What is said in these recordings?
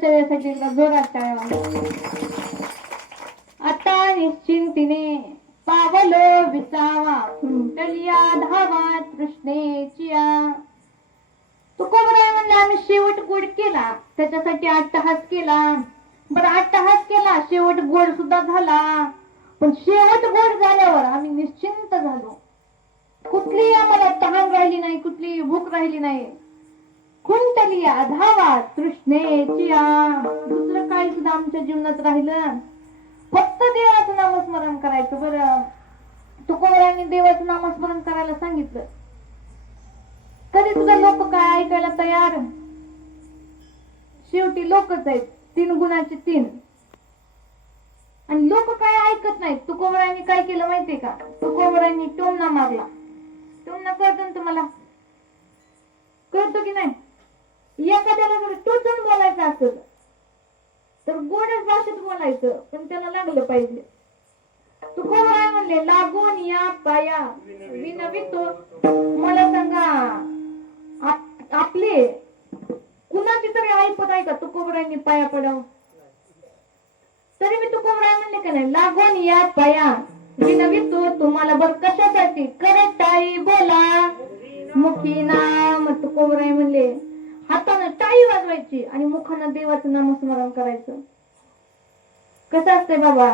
त्यांच्या यासाठी जोरात टाळ्या. आता निश्चिंतीने पावलो विसावा खुंटलिया धावा तृष्णेचिया. तुकोबराय म्हणले आम्ही शेवट गोड केला, त्याच्यासाठी अट्टहास केला. बरं अट्टहास केला, शेवट गोड सुद्धा झाला. पण शेवट गोड झाल्यावर आम्ही निश्चिंत झालो. कुठलीही आम्हाला तहान राहिली नाही, कुठली भूक राहिली नाही. खुंटलिया धावा तृष्णेचिया. दुसरं काही सुद्धा आमच्या जीवनात राहिलं, फक्त देवाचं नामस्मरण करायचं. बरं तुकोबरायांनी देवाचं नामस्मरण करायला सांगितलं, तरी सुद्धा लोक काय ऐकायला तयार. शेवटी लोकच आहेत, 3 गुणाचे 3. आणि लोक काय ऐकत नाहीत. तुकोबरायांनी काय केलं माहितीये का? तुकोबरायांनी टोमणा मारला. टोमणा कळतो ना तुम्हाला? कळतो की नाही? एखाद्याला जर टोचून बोलायचं असेल तर गोडच भाषेत बोलायचं, पण त्याला लागलं पाहिजे. तुकोबराय म्हणले लागून या पाया विनवितो. मला सांगा आपले कुणाची तरी ऐपत आहे का तुकोबरायांनी पाया पडावं? तरी मी तुकोबराय म्हणले का नाही, लागून या पाया विनवितो तुम्हाला. बर कशासाठी? करत टाळी बोला मुखी नाम. तुकोबराय म्हणले हातानं टाळी वाजवायची आणि मुखानं देवाचं नामस्मरण करायचं. कसं असतंय बाबा,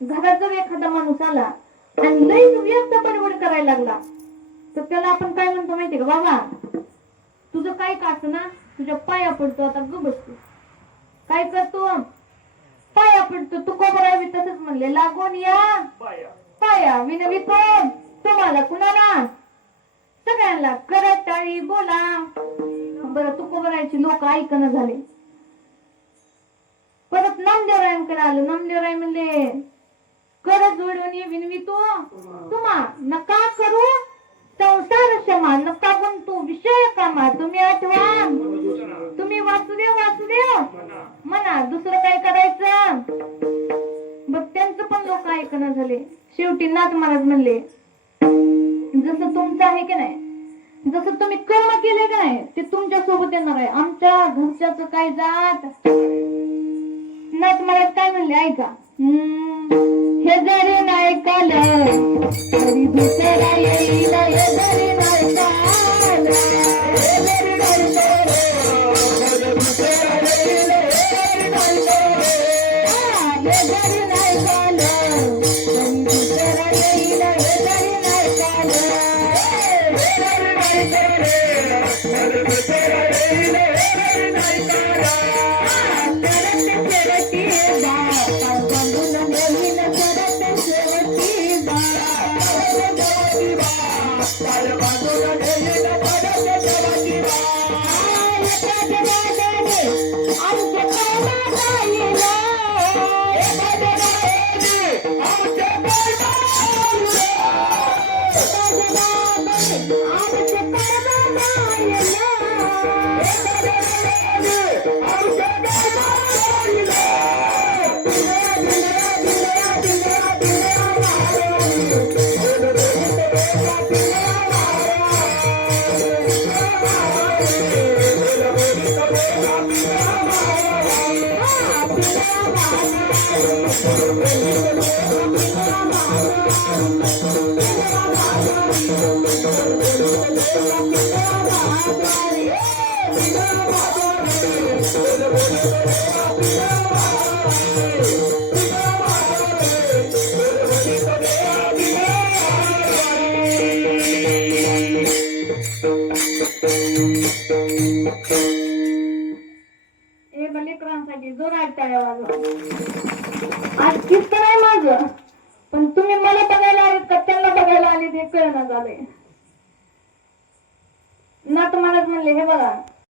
घरात जर एखादा माणूस आला आणि लई व्यस्त बडबड करायला लागला तर त्याला आपण काय म्हणतो माहितीये का? बाबा तुझं काय का ना, तुझ्या पाया पडतो, आता ग बसतो. काय करतो? पाया पडतो. तुकोबराय बी तसंच म्हणले, लागून या पाया विनवितो तुम्हाला. कुणाला? सगळ्यांना. करत टाळी बोला. बरं तुकोबरायची लोक ऐकणं झाले. परत नामदेवरायांकडे आलं. नामदेवराय म्हणले कर जोडून विनवितो तुम्हा. नका करू संसार क्षमा, नका गुंतू विषय कामा. तुम्ही आठवा, तुम्ही वासुदेव वासुदेव म्हणा, दुसरं काय करायचं? बघ त्यांचं पण लोक ऐकणं झाले. शेवटी नाथ महाराज म्हणले जसं तुमचं आहे की नाही, जसं तुम्ही कर्म केले का नाही ते तुमच्या सोबत येणार आहे. आमच्या घरच्याच काय जात. नाथ महाराज काय म्हणले ऐका. हे जरी नाही काल तरी दुसरा येईल. हे जरी नाही काल, हे जरी नाही काल, दुसरा येईल. हे जरी नाही काल तरी दुसरा येईल. हे जरी नाही काल, हे जरी नाही काल, दुसरा येईल. हे जरी नाही काल. लेकरांसाठी जोरात टाळ्या वाजवा. आज किस्त नाही माझं, पण तुम्ही मला बघायला आलेत का त्यांना बघायला आले ते कळणं झालंय. नाथ महाराज म्हणले हे बघा